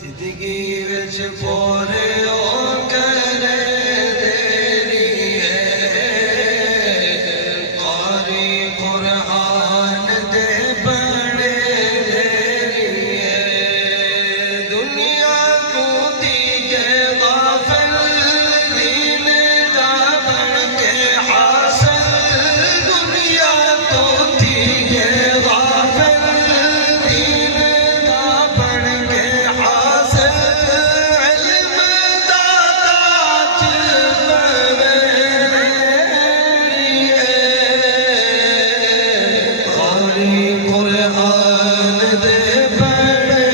जिंदगी विच पोरे ओ करे देरी है कारी कुरान दे बड़े देरी है दुनिया तू दी के गाफिल दीन दा बन के हासिल दुनिया तू दी के गाफिल दीन दा बन के हासिल इल्म दा ताज बवेरी है कारी कुरान दे बड़े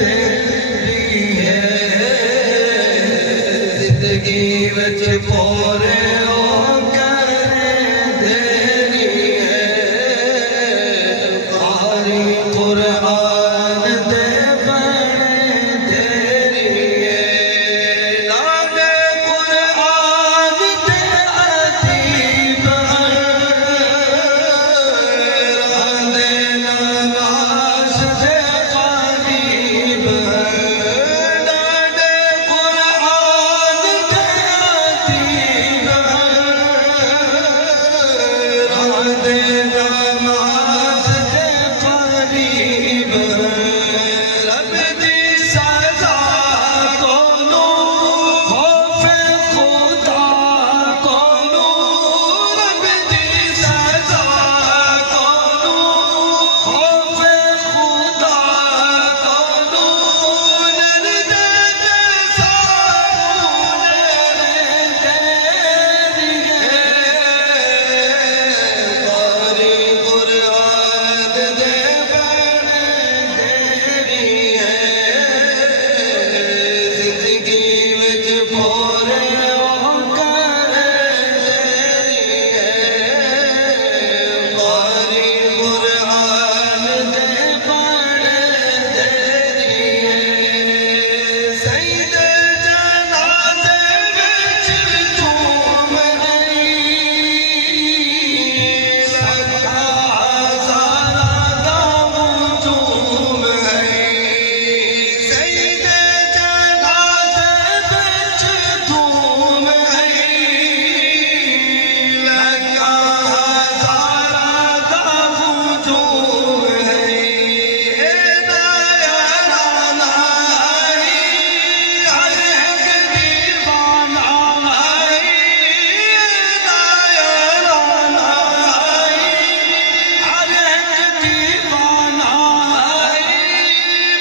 देरी है जिंदगी विच पोरे ओ करे देरी है कारी कुरान दे बड़े देरी है लागे कुरान दे अजीब रांदे नमाज दे करीब लागे कुरान दे अजीब रांदे नमाज दे करीब रब दी सजा कोनू खौफे खुदा कोनू रब दी सजा कोनू खौफे खुदा कोनू नरदे दे सामने तेरी है कारी कुरान दे बड़े देरी है जिंदगी विच पोरे ओ करे देरी है कारी कुरान दे बड़े देरी है सईदे जनाजे विच झूम आई लखा हज़ारा दा हुजूम आई सईदे जनाजे विच झूम आई लखा हज़ारा दा हुजूम आई नायाराना आई हर एक दीवाना आई नायाराना आई हर एक दीवाना आई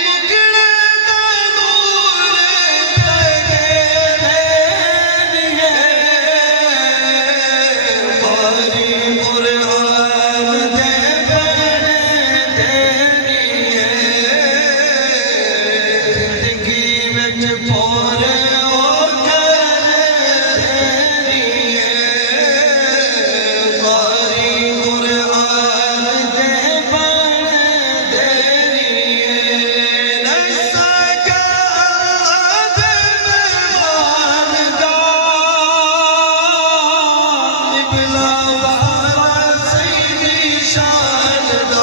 मुगले दा नूर तेरे देरी है कारी कुरान दे बड़े देरी है जिंदगी विच पोरे ओ करे देरी है कारी कुरान दे बड़े देरी है नसा का अल्लाह दे मेहमान दा निबला वाला सईदी शान दा